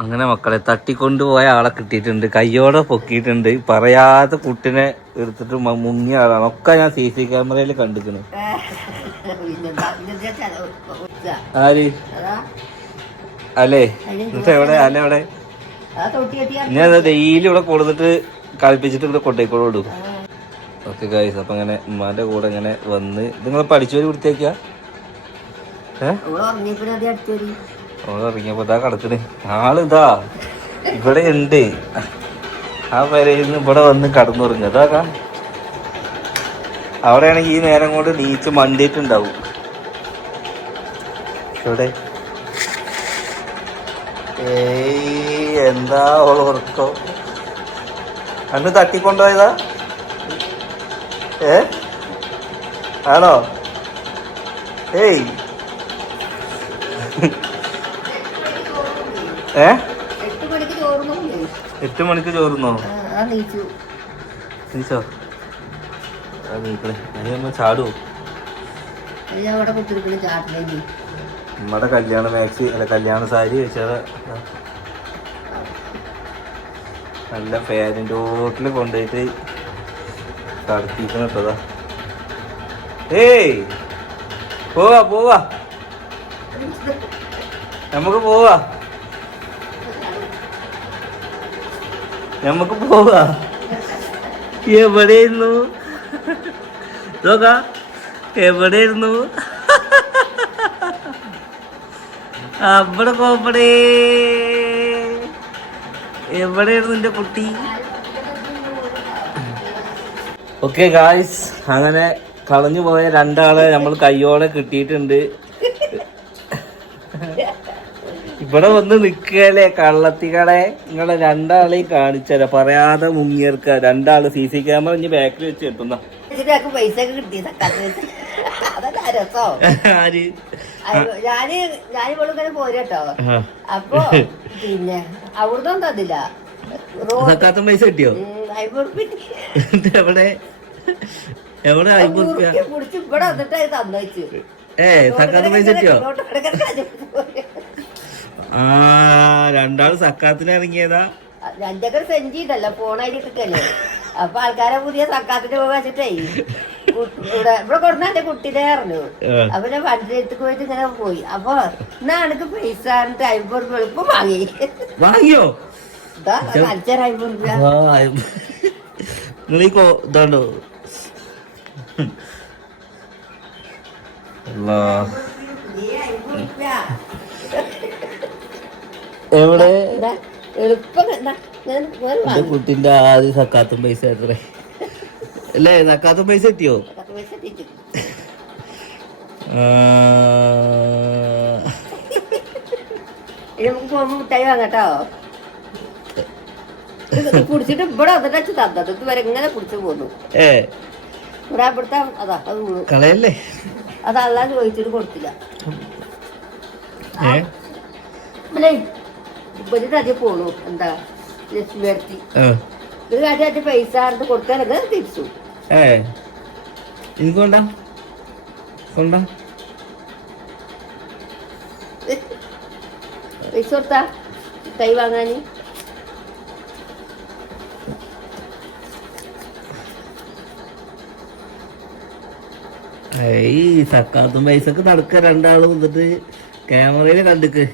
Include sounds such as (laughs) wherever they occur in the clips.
അങ്ങനെ മക്കളെ തട്ടിക്കൊണ്ടുപോയ ആളെ കിട്ടിയിട്ടുണ്ട് കയ്യോടെ പൊക്കിയിട്ടുണ്ട്. പറയാതെ കുട്ടിനെ എടുത്തിട്ട് മുങ്ങിയ ആളാണ്. ഒക്കെ ഞാൻ സി സി ക്യാമറയിൽ കണ്ടിരിക്കുന്നു. ആര്? അല്ലേ എന്നിട്ട് എവിടെ? അല്ല എവിടെ? ഞാൻ ഡെയിലി ഇവിടെ കൊടുത്തിട്ട് കളിപ്പിച്ചിട്ട് ഇവിടെ കൊണ്ടേക്കോളൂ ഓക്കെ ഗൈസ് അപ്പൊ അങ്ങനെ ഉമ്മാന്റെ കൂടെ ഇങ്ങനെ വന്ന്. നിങ്ങൾ പഠിച്ചവര് കൊടുത്തേക്കാ? ഏഹ് ഇറങ്ങിയപ്പോ ഇതാ കിടക്കണ്. ആളിതാ ഇവിടെ ഉണ്ട് ആ പേരയിൽ നിന്ന് ഇവിടെ വന്ന് കടന്നുറങ്ങുക അതാ അവിടെയാണെങ്കിൽ ഈ നേരം കൊണ്ട് നീച്ച് മണ്ടിയിട്ടുണ്ടാവും. ഇവിടെ. ഏയ് എന്താ ഓൾ ഉറക്കോ? അന്ന് തട്ടിക്കൊണ്ടുപോയതാ? ഏ? ആണോ? ഏയ് ഏ? എട്ട് മണിക്ക് ചോറുന്നു നീച്ചു. ചാടുവോ? നമ്മുടെ കല്യാണ മാക്സി അല്ല കല്യാണ സാരി വെച്ചാൽ നല്ല ഫാനിന്റെ ഓട്ടിൽ കൊണ്ടുപോയിട്ട് കടത്തിക്കണം കേട്ടതാ ഏയ്! പോവാ പോവാ. നമുക്ക് പോവാ. നമുക്ക് പോവാ. എവിടെയിരുന്നു? നോക്ക. എവിടെയിരുന്നു? അവിടെ കോപ്പടേ എവിടെയായിരുന്നു നിന്റെ കുട്ടി? ഓക്കെ ഗായ്സ് അങ്ങനെ കളഞ്ഞു പോയ രണ്ടാളെ നമ്മൾ കയ്യോടെ കിട്ടിയിട്ടുണ്ട്. ഇവിടെ വന്ന് നിക്കല്ലേ കള്ളത്തികളെ. നിങ്ങളെ രണ്ടാളെയും കാണിച്ചാലോ പറയാതെ മുങ്ങിയർക്ക രണ്ടാൾ സി സി ക്യാമറ ഇനി ബാക്കിൽ വെച്ച് കിട്ടുന്ന. പൈസ കിട്ടി ആര്? ഞാൻ ഇങ്ങനെ പോരട്ടോ. അപ്പൊ പിന്നെ അവിടുന്ന് തന്നില്ല. റോ- പൈസ കിട്ടിയോ? എവിടെ? എവിടെ അയ്പത് റുപ്യ ഉറുപ്പിക പിടിച്ച് ഇവിടെ വന്നിട്ട് അത് ഏ സക്കാത്ത പൈസ കിട്ടിയോ? ആ രണ്ടാൾ സക്കാത്തിന് ഇറങ്ങിയതാ രണ്ടൊക്കെ സെഞ്ചി പോണായിട്ടല്ലേ അപ്പൊ ആൾക്കാരെ പുതിയ സക്കാത്തിന് വെച്ചിട്ടേ ഇവിടെ ഇവിടെ കൊടുന്ന എന്റെ കുട്ടീനെ പറഞ്ഞു. അപ്പൊ ഞാൻ വണ്ടിയെടുത്ത് പോയിട്ട് ഇങ്ങനെ പോയി. അപ്പൊ എന്നാ എനിക്ക് പൈസ എന്നിട്ട് അയ്പത് രൂപ വാങ്ങി. വാങ്ങിയോ? കളിച്ചാൽ രൂപ ഇതാണ്ടോ? അല്ലാ. എവിടെ? എന്റെ കുട്ടിന്റെ ആദ്യം സക്കാത്തും പൈസ എത്ര അല്ലേ സക്കാത്തും പൈസ എത്തിയോ വാങ്ങട്ടോ കുടിച്ചിട്ട് ഇവിടെ വന്നിട്ട് തന്നത് ഇതുവരെ ഇങ്ങനെ കുടിച്ചു പോന്നു. ഏ. ഇവിടെ ഇവിടുത്തെ അതാ അത്. കളയല്ലേ? അത് അല്ലാ ചോദിച്ചിട്ട് കൊടുത്തില്ല. ഏ? അല്ലേ ഇപ്പഴത്തെ അതി പോണു. എന്താ? ലക്ഷ്മി അടുത്തി ആ. ഇത് കാട്ടി അതി പൈസ ആർന്ന് കൊടുക്കാനൊക്കെ തിരിച്ചു. ഏ. എനിക്ക് കൊണ്ട? കൊണ്ട? പൈസ കൊടുത്താ? കൈ വാങ്ങാന്. ഏയ് സക്കാത്തും പൈസക്ക് നടക്ക രണ്ടാൾ വന്നിട്ട് ക്യാമറയിൽ കണ്ടിക്ക്.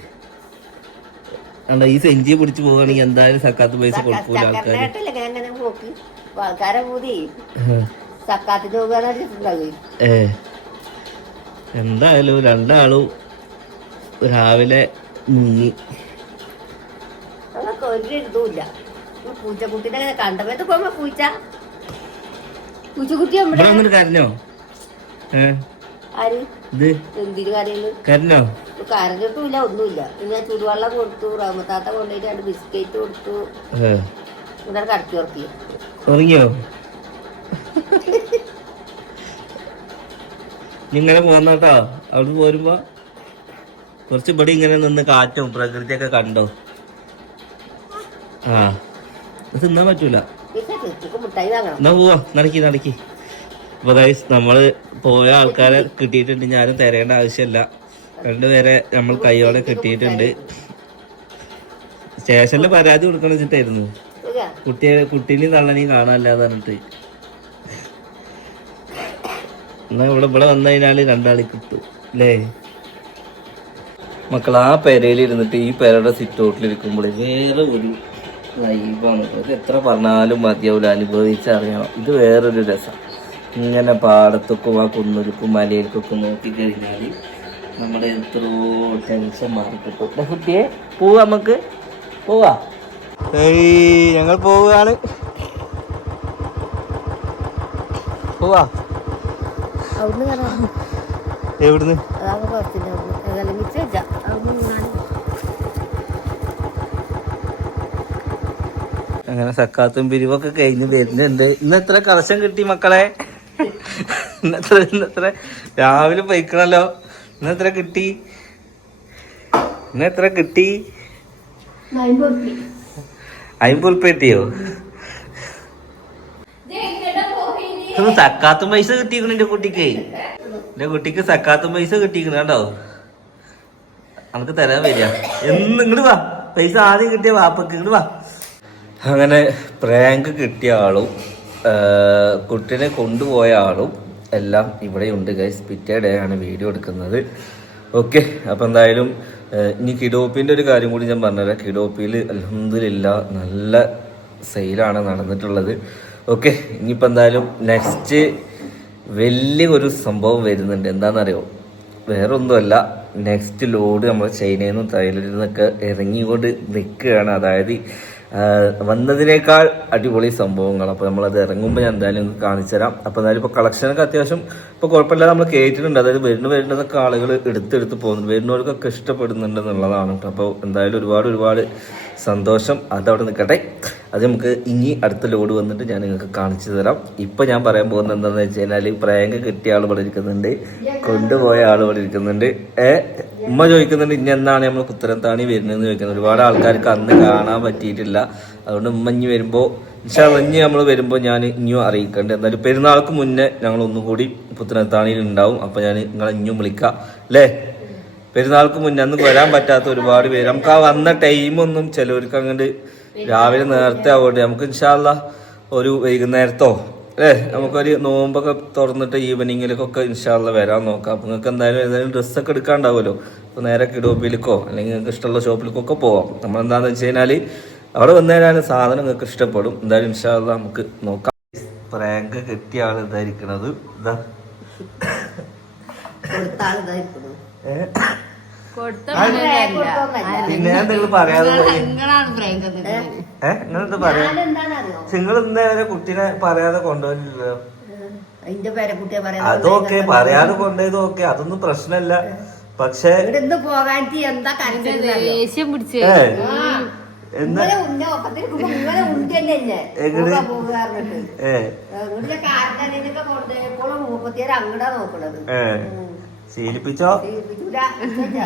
കണ്ട ഈ സെഞ്ചി പിടിച്ചു പോവുകയാണെങ്കിൽ എന്തായാലും സക്കാത്ത് പൈസ കൊടുക്കൂല ആൾക്കാര്. ഏ. എന്തായാലും രണ്ടാളും രാവിലെ മുങ്ങി. ഒരു ഇതുമില്ല പൂച്ചക്കുട്ടീനെ പോകുമ്പോ പൂച്ച? പൂച്ചക്കുട്ടി കരഞ്ഞോ? ഏ. ആര്? എന്തിനു കാര്യങ്ങൾ കരഞ്ഞോ? കരഞ്ഞിട്ടുമില്ല ഒന്നുമില്ല. പിന്നെ ഞാൻ ചുടുവെള്ളം കൊടുത്തു റമത്താത്ത കൊണ്ടുപോയിട്ട് രണ്ട് ബിസ്ക്കറ്റ് കൊടുത്തു. ഇവിടെ കടത്തി ഉറക്കി. ഉറങ്ങിയോ? ഇങ്ങനെ പോന്നോട്ടോ അവിടെ പോരുമ്പോ കുറച്ച് ഇവിടെ ഇങ്ങനെ നിന്ന് കാറ്റും പ്രകൃതിയൊക്കെ കണ്ടോ? ആ. തിന്നാൻ പറ്റൂല. എന്നാ പോവാ നടക്കി നടക്കി. അപ്പൊ ഗൈസ് നമ്മൾ പോയ ആൾക്കാരെ കിട്ടിയിട്ടുണ്ട്. ഞാനും തിരയേണ്ട ആവശ്യമില്ല. രണ്ടുപേരെ നമ്മൾ കൈയോടെ കിട്ടിയിട്ടുണ്ട്. സ്റ്റേഷനിൽ പരാതി കൊടുക്കണം വെച്ചിട്ടായിരുന്നു? കുട്ടിയെ കുട്ടീനെയും തള്ളനെയും കാണാനില്ലാന്ന് പറഞ്ഞിട്ട്. എന്നാ ഇവിടെ ഇവിടെ വന്നു കഴിഞ്ഞാൽ രണ്ടാളി കിട്ടും അല്ലേ? മക്കൾ ആ പെരയിൽ ഇരുന്നിട്ട് ഈ പെരയുടെ സിറ്റ് ഔട്ടിലിരിക്കുമ്പോൾ വേറെ ഒരു ലൈവാണ് എത്ര പറഞ്ഞാലും മതിയാവില്ല അനുഭവിച്ചറിയണം. ഇത് വേറൊരു രസം. ഇങ്ങനെ പാടത്തൊക്കെ ആ കുന്നൊരുക്കും മലയിലേക്കൊക്കെ നോക്കിക്കഴിഞ്ഞാൽ നമ്മുടെ എത്രയോ ടെൻഷൻ മാറിക്കിട്ടും. കുട്ടിയെ പോവാ നമുക്ക്. പോവാ. ഏയ് ഞങ്ങൾ പോവുകയാണ്. പോവാ. എവിടുന്ന്? അങ്ങനെ സക്കാത്തും പിരിവൊക്കെ കഴിഞ്ഞ് വരുന്നുണ്ട്. ഇന്ന് എത്ര കളശം കിട്ടി മക്കളെ? ഇന്ന് എത്ര ഇന്ന് എത്ര രാവിലെ പോയിക്കണല്ലോ. ഇന്നെത്ര കിട്ടി? ഇന്നെത്ര കിട്ടി? അയിമ്പത് ഉറുപ്പ കിട്ടിയോ? സക്കാത്തും പൈസ കിട്ടിയിരിക്കണ എന്റെ കുട്ടിക്ക്. എന്റെ കുട്ടിക്ക് സക്കാത്തും പൈസ കിട്ടിയിരിക്കണ കേട്ടോ നമുക്ക് തരാൻ വരിക. എന്ന് ഇങ്ങോട്ട് വാ. പൈസ ആദ്യം കിട്ടിയ വാപ്പക്ക് ഇങ്ങട് വാ. അങ്ങനെ പ്രാങ്ക് കിട്ടിയ ആളും കുട്ടീനെ കൊണ്ടുപോയ ആളും എല്ലാം ഇവിടെയുണ്ട് ഗൈസ് പിറ്റേ ഡേ ആണ് വീഡിയോ എടുക്കുന്നത്. ഓക്കെ അപ്പം എന്തായാലും ഇനി കിഡോപ്പിന്റെ ഒരു കാര്യം കൂടി ഞാൻ പറഞ്ഞുതരാം. കിഡോപ്പിയിൽ അലഹമില്ല നല്ല സെയിലാണ് നടന്നിട്ടുള്ളത്. ഓക്കെ ഇനിയിപ്പോൾ എന്തായാലും നെക്സ്റ്റ് വലിയൊരു സംഭവം വരുന്നുണ്ട്. എന്താണെന്നറിയോ? വേറെ ഒന്നുമല്ല നെക്സ്റ്റ് ലോഡ് നമ്മൾ ചൈനയിൽ നിന്നും തൈലിൽ നിന്നൊക്കെ ഇറങ്ങിക്കൊണ്ട് നിൽക്കുകയാണ്. അതായത് വന്നതിനേക്കാൾ അടിപൊളി സംഭവങ്ങൾ അപ്പോൾ നമ്മളത് ഇറങ്ങുമ്പോൾ ഞാൻ എന്തായാലും നിങ്ങൾക്ക് കാണിച്ചു തരാം അപ്പോൾ ഇപ്പോൾ കളക്ഷനൊക്കെ അത്യാവശ്യം ഇപ്പോൾ കുഴപ്പമില്ലാതെ നമ്മൾ കയറ്റിയിട്ടുണ്ട് അതായത് വരുന്ന വരുന്നതൊക്കെ ആളുകൾ എടുത്തെടുത്ത് പോകുന്നുണ്ട് വരുന്നവർക്കൊക്കെ ഇഷ്ടപ്പെടുന്നുണ്ട് എന്നുള്ളതാണ് കേട്ടോ. അപ്പോൾ എന്തായാലും ഒരുപാട് ഒരുപാട് സന്തോഷം. അതവിടെ നിൽക്കട്ടെ. അത് നമുക്ക് ഇനി അടുത്ത ലോഡ് വന്നിട്ട് ഞാൻ നിങ്ങൾക്ക് കാണിച്ചു തരാം. ഇപ്പൊ ഞാൻ പറയാൻ പോകുന്നത് എന്താണെന്ന് വെച്ച് കഴിഞ്ഞാൽ പ്രയങ്ക കിട്ടിയ ആൾ ഇവിടെ ഇരിക്കുന്നുണ്ട്. കൊണ്ടുപോയ ആൾ ഇവിടെ ഇരിക്കുന്നുണ്ട്. ഏ? ഉമ്മ ചോദിക്കുന്നുണ്ട് ഇനി എന്നാണ് നമ്മൾ കുത്തരത്താണി വരുന്നതെന്ന് ചോദിക്കുന്നത് ഒരുപാട് ആൾക്കാർക്ക് അന്ന് കാണാൻ പറ്റിയിട്ടില്ല. അതുകൊണ്ട് ഉമ്മ ഇനി വരുമ്പോൾ ഇനി നമ്മൾ വരുമ്പോൾ ഞാൻ ഇനിയും അറിയിക്കേണ്ടത് എന്തായാലും പെരുന്നാൾക്ക് മുന്നേ ഞങ്ങൾ ഒന്നുകൂടി പുത്തനത്താണിയിൽ ഉണ്ടാവും. അപ്പോൾ ഞാൻ നിങ്ങളെ ഇനിയും വിളിക്കാം. അല്ലേ പെരുന്നാൾക്ക് മുന്നേ അന്ന് വരാൻ പറ്റാത്ത ഒരുപാട് പേര്. നമുക്ക് ആ വന്ന ടൈമൊന്നും ചിലവർക്ക് അങ്ങോട്ട് രാവിലെ നേരത്തെ ആവുകൊണ്ട് നമുക്ക് ഇൻഷാല്ല ഒരു വൈകുന്നേരത്തോ അല്ലേ? നമുക്കൊരു നോമ്പൊക്കെ തുറന്നിട്ട് ഈവനിങ്ങിലേക്കൊക്കെ ഇൻഷാല്ല വരാൻ നോക്കാം. അപ്പം നിങ്ങൾക്ക് എന്തായാലും ഏതായാലും ഡ്രസ്സൊക്കെ എടുക്കാണ്ടാവുമല്ലോ. അപ്പോൾ നേരെ കിടോപ്പിലേക്കോ അല്ലെങ്കിൽ നിങ്ങൾക്ക് ഇഷ്ടമുള്ള ഷോപ്പിലേക്കൊക്കെ പോവാം. നമ്മൾ എന്താണെന്ന് വെച്ച് കഴിഞ്ഞാൽ അവിടെ വന്നു കഴിഞ്ഞാൽ സാധനം നിങ്ങൾക്ക് ഇഷ്ടപ്പെടും. എന്തായാലും ഇൻഷാല്ല നമുക്ക് നോക്കാം. പ്രാങ്ക് കിട്ടിയ ആൾ ഇതായിരിക്കണത്. ഇതാ. പിന്നെ ഞാൻ നിങ്ങൾ പറയാതെ ഏഹ് നിങ്ങളെന്താ പറയാ? നിങ്ങൾ ഇന്നേ വരെ കുട്ടീനെ പറയാതെ കൊണ്ടുപോയില്ലല്ലോ ഏഹ്, അതിന്റെ പേരക്കുട്ടിയെ അതൊക്കെ പറയാതെ കൊണ്ടുപോയത് ഓക്കെ അതൊന്നും പ്രശ്നമല്ല. പക്ഷേ ഇവിടുന്ന് പോകാൻ എന്താ? ദേഷ്യം പിടിച്ച്. നോക്കണത്. ശീലിപ്പിച്ചോ? ഇരിപ്പിച്ചൂല, ഇരിപ്പിച്ചാ.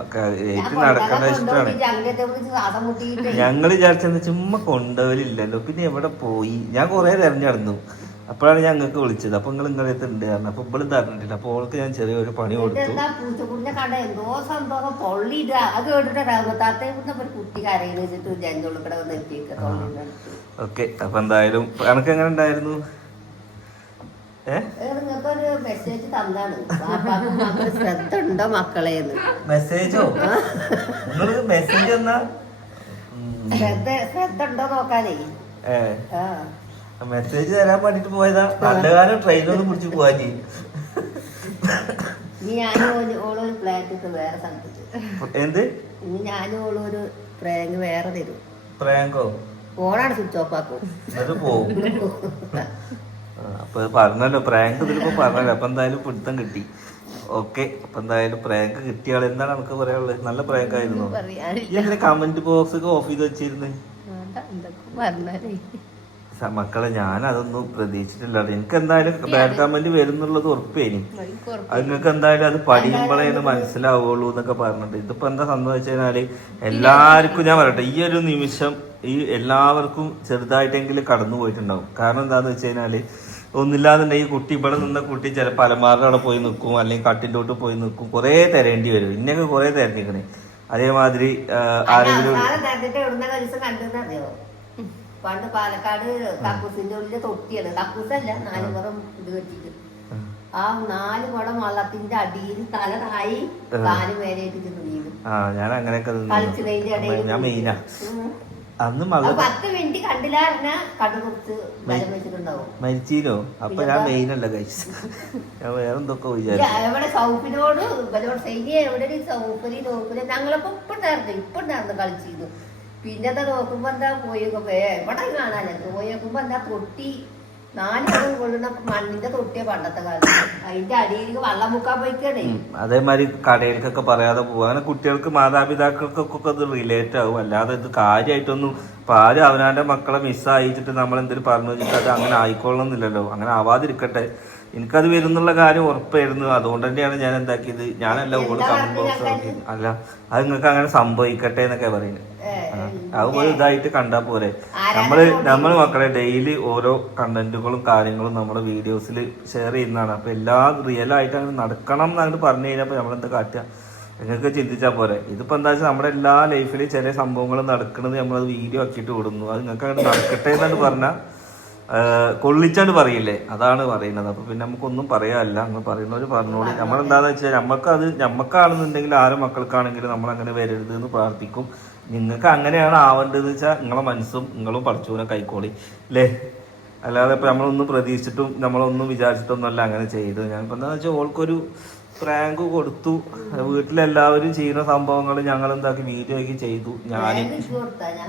ഒക്കെ ഞാൻ ഏറ്റ് കൊണ്ടുപോകാൻ നടക്കണ ഇഷ്ടമാണ്. ഞങ്ങൾ വിചാരിച്ചെന്ന് ചുമ്മാ കൊണ്ടുപോലില്ലല്ലോ പിന്നെ എവിടെ പോയി? ഞാൻ കുറെ തെരഞ്ഞെടുന്നു അപ്പോഴാണ് ഞങ്ങൾക്ക് വിളിച്ചത്. അപ്പൊ നിങ്ങൾ നിങ്ങളുടെ അടുത്ത് ഉണ്ട് കാരണം അപ്പൊ ഇവിടെ തരണിട്ടില്ല അപ്പൊ അവൾക്ക് ഞാൻ ചെറിയൊരു പണി കൊടുത്തു. ഓക്കെ. അപ്പൊ എന്തായാലും കണക്ക് എങ്ങനെ ഉണ്ടായിരുന്നു? മെസ്സേജ് തന്നാണ്. ശ്രദ്ധ ഉണ്ടോ മക്കളെന്ന്? മെസ്സേജോ മെസ്സേജ് എന്നാ ഉം. ശ്രദ്ധ ശ്രദ്ധ ഉണ്ടോ നോക്കാനേ മെസ്സേജ് തരാൻ വേണ്ടിട്ട് പോയതാ. നല്ല കാലം ട്രെയിനൊന്നും പിടിച്ച് ഞാനും ഇട്ട് വേറെ സ്ഥലത്ത് എന്ത്? ഞാനും ഓളൊരു പ്രാങ്ക് വേറെ തരും. പ്രാങ്കോ ഓണാണ് സ്വിച്ച് ഓഫ് ആക്കും. അത് പോവും. (laughs) ആ, അപ്പൊ പറഞ്ഞല്ലോ പ്രാങ്ക് ഇതിലിപ്പോ പറഞ്ഞല്ലോ. അപ്പൊ എന്തായാലും പിടുത്തം കിട്ടി. ഓക്കെ അപ്പൊ എന്തായാലും പ്രാങ്ക് കിട്ടിയ ആൾ എന്താണ് നമുക്ക് പറയാനുള്ളത്? നല്ല പ്രാങ്ക് ആയിരുന്നു. എങ്ങനെ കമന്റ് ബോക്സ് ഒക്കെ ഓഫ് ചെയ്ത് വെച്ചിരുന്നു? മക്കളെ ഞാൻ അതൊന്നും പ്രതീക്ഷിച്ചിട്ടില്ല എനിക്ക് എന്തായാലും ബാഡ് കമന്റ് വരുന്നുള്ളത് ഉറപ്പേനി നിങ്ങൾക്ക് എന്തായാലും അത് പഠിക്കുമ്പോഴേ മനസ്സിലാവുള്ളൂ എന്നൊക്കെ പറഞ്ഞിട്ട്. ഇതിപ്പോ എന്താ സംഭവിച്ചാൽ എല്ലാവർക്കും ഞാൻ പറയട്ടെ ഈ ഒരു നിമിഷം ഈ എല്ലാവർക്കും ചെറുതായിട്ടെങ്കിലും കടന്നു പോയിട്ടുണ്ടാവും. കാരണം എന്താന്ന് വെച്ച് കഴിഞ്ഞാൽ ഒന്നില്ലാന്നുണ്ടെങ്കിൽ ഈ കുട്ടി ഇവിടെ നിന്ന കുട്ടി ചിലപ്പോൾ അലമാരുടെ അവിടെ പോയി നിൽക്കും അല്ലെങ്കിൽ കട്ടിന്റെ തൊട്ട് പോയി നിൽക്കും കുറേ തിരയേണ്ടി വരും. ഇന്നൊക്കെ കുറേ തിരഞ്ഞിക്കണേ അതേമാതിരി ആരെങ്കിലും പണ്ട് പാലക്കാട് കക്കൂസിന്റെ ഉള്ളിൽ തൊട്ടിയാണ്. കക്കൂസല്ല നാല് പുറം ഇത് കെട്ടിട്ട് ആ. നാല് കുടം വള്ളത്തിന്റെ അടിയിൽ തല തായി കാൽ മേലെ ചെന്ന് ഞാൻ അങ്ങനെയൊക്കെ കളിച്ചതിന്റെ ഇടയിൽ ഞാൻ മെയിനാ ഉം. അന്ന് മള്ള പത്ത് മിനിറ്റ് കണ്ടില്ല പറഞ്ഞാ കണ്ണു കുറിച്ച് വെച്ചിട്ടുണ്ടാവും. മരിച്ചീനോ അപ്പൊ ഞാൻ അല്ല കഴിച്ചു ഞാൻ വേറെ എന്തൊക്കെ വിചാരിച്ചു സൗപ്പിനോട് ഇവരോട് സൈന്യ എവിടെ സൗപ്പലി നോക്കില്ല ഞങ്ങളൊക്കെ ഇപ്പൊ ഉണ്ടായിരുന്നു ഇപ്പൊ ഉണ്ടായിരുന്നു കളിച്ചിരുന്നു പിന്നെ എന്താ നോക്കുമ്പോ എന്താ പോയൊക്കെ എവിടെ കാണാനല്ല പോയി നോക്കുമ്പോ എന്താ തൊട്ടി? നാല് കൊള്ളുന്ന മണ്ണിന്റെ തൊട്ടിയ പണ്ടത്തെ കാലത്ത്. അതിന്റെ അടിയിലേക്ക് വള്ളം മുക്കാൻ പോയിക്കണേ. അതേമാതിരി കടയിലേക്കൊക്കെ പറയാതെ പോവാ. അങ്ങനെ കുട്ടികൾക്ക് മാതാപിതാക്കൾക്കൊക്കെ ഇത് റിലേറ്റ് ആവും. അല്ലാതെ ഇത് കാര്യമായിട്ടൊന്നും ഇപ്പൊ ആരും അവനാന്റെ മക്കളെ മിസ്സായിച്ചിട്ട് നമ്മൾ എന്തെങ്കിലും പറഞ്ഞു വെച്ചിട്ട് അത് അങ്ങനെ ആയിക്കൊള്ളണമെന്നില്ലല്ലോ. അങ്ങനെ ആവാതിരിക്കട്ടെ. എനിക്കത് വരുന്നുള്ള കാര്യം ഉറപ്പായിരുന്നു. അതുകൊണ്ട് തന്നെയാണ് ഞാൻ എന്താക്കിയത്. ഞാനല്ല ഓട് കമന്റ് സംഭവം അല്ല അത് നിങ്ങൾക്ക് അങ്ങനെ സംഭവിക്കട്ടെ എന്നൊക്കെ പറയുന്നത്. അത് ഒരു ഇതായിട്ട് കണ്ടാ പോരെ. നമ്മൾ നമ്മൾ മക്കളെ ഡെയിലി ഓരോ കണ്ടന്റുകളും കാര്യങ്ങളും നമ്മുടെ വീഡിയോസിൽ ഷെയർ ചെയ്യുന്നതാണ്. അപ്പൊ എല്ലാം റിയൽ ആയിട്ട് അങ്ങനെ നടക്കണം എന്നങ്ങോട്ട് പറഞ്ഞു കഴിഞ്ഞപ്പോ നമ്മളെന്താ കാട്ടുക നിങ്ങൾക്ക് ചിന്തിച്ചാൽ പോരെ. ഇതിപ്പോ എന്താ വെച്ചാൽ നമ്മുടെ എല്ലാ ലൈഫിലും ചില സംഭവങ്ങളും നടക്കുന്നത് നമ്മളത് വീഡിയോ ആക്കിയിട്ട് വിടുന്നു അത് നിങ്ങൾക്ക് അങ്ങോട്ട് നടക്കട്ടെ എന്നാണ് പറഞ്ഞാൽ കൊള്ളിച്ചാണ്ട് പറയില്ലേ? അതാണ് പറയുന്നത്. അപ്പൊ പിന്നെ നമുക്കൊന്നും പറയാനല്ല. അങ്ങ് പറയുന്നവര് പറഞ്ഞോളി. നമ്മളെന്താന്ന് വെച്ചാൽ നമ്മൾക്ക് അത് നമ്മക്കാണെന്നുണ്ടെങ്കിൽ ആരും മക്കൾക്കാണെങ്കിലും നമ്മൾ അങ്ങനെ വരരുത് എന്ന് പ്രാർത്ഥിക്കും. നിങ്ങൾക്ക് അങ്ങനെയാണ് ആവേണ്ടതെന്ന് വെച്ചാൽ നിങ്ങളെ മനസ്സും നിങ്ങളും പഠിച്ചൂനെ കൈക്കോളി. അല്ലേ അല്ലാതെ ഇപ്പം നമ്മളൊന്നും പ്രതീക്ഷിച്ചിട്ടും നമ്മളൊന്നും വിചാരിച്ചിട്ടൊന്നുമല്ല അങ്ങനെ ചെയ്തത്. ഇപ്പം എന്താണെന്ന് വെച്ചാൽ ഓൾക്കൊരു പ്രാങ്ക് കൊടുത്തു. വീട്ടിലെല്ലാവരും ചെയ്യുന്ന സംഭവങ്ങൾ ഞങ്ങൾ എന്താക്കി വീഡിയോ ആക്കി ചെയ്തു ഞാൻ ഞാൻ ഞാൻ ഞാൻ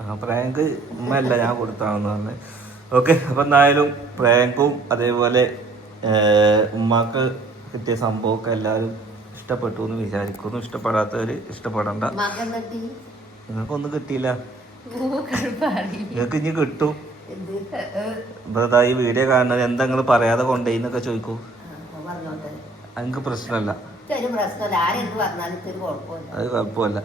ആ. പ്രാങ്ക് ഉമ്മയല്ല ഞാൻ കൊടുത്താണെന്ന് പറഞ്ഞത് ഓക്കെ അപ്പം എന്തായാലും പ്രാങ്കും അതേപോലെ ഉമ്മാക്ക് കിട്ടിയ സംഭവമൊക്കെ എല്ലാവരും ഇഷ്ടപ്പെട്ടു എന്ന് വിചാരിക്കുന്നു. ഇഷ്ടപ്പെടാത്തവര് ഇഷ്ടപ്പെടണ്ട. നിങ്ങൾക്കൊന്നും കിട്ടിയില്ല. നിങ്ങൾക്ക് ഇനി കിട്ടും. എന്ത്? ഇപ്പൊ ഈ വീഡിയോ കാണുന്നത് എന്താ നിങ്ങൾ പറയാതെ കൊണ്ടേന്നൊക്കെ ചോദിക്കൂ. എനിക്ക് പ്രശ്നമല്ല. അത് കുഴപ്പമില്ല.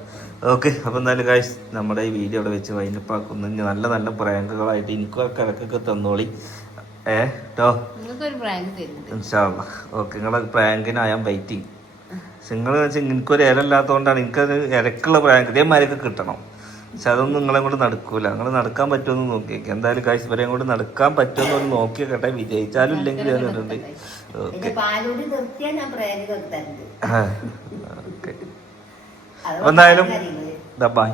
ഓക്കെ അപ്പൊ എന്നാലും കാശ് നമ്മുടെ ഈ വീഡിയോ ഇവിടെ വെച്ച് വൈൻഡപ്പാക്കുന്നു. ഇനി നല്ല നല്ല പ്രാങ്കുകളായിട്ട് എനിക്കൊക്കെ ഇടക്കൊക്കെ തന്നോളി. ഏ ട്ടോ നിങ്ങൾക്കൊരു പ്രാങ്ക് തരുന്നുണ്ട്. ഇൻഷാല്ല ഓക്കെ നിങ്ങളെ പ്രാങ്കിന് ഐ ആം വെയിറ്റിംഗ് പക്ഷെ നിങ്ങൾ വെച്ചാൽ എനിക്കൊരു ഇര ഇല്ലാത്തതുകൊണ്ടാണ് എനിക്കത് ഇരക്കുള്ള പ്രാങ്ക് ഇതേമാതിരിയൊക്കെ കിട്ടണം. പക്ഷെ അതൊന്നും നിങ്ങളെ കൊണ്ട് നടക്കൂല. നിങ്ങൾ നടക്കാൻ പറ്റുമെന്ന് നോക്കിയേക്കാം. എന്തായാലും കാഴ്ച വരെയും കൊണ്ട് നടക്കാൻ പറ്റുമെന്ന് ഒന്ന് നോക്കിയൊക്കെ വിജയിച്ചാലും ഇല്ലെങ്കിൽ ഓക്കെ. ഓക്കെ. അപ്പൊ എന്തായാലും ബൈ.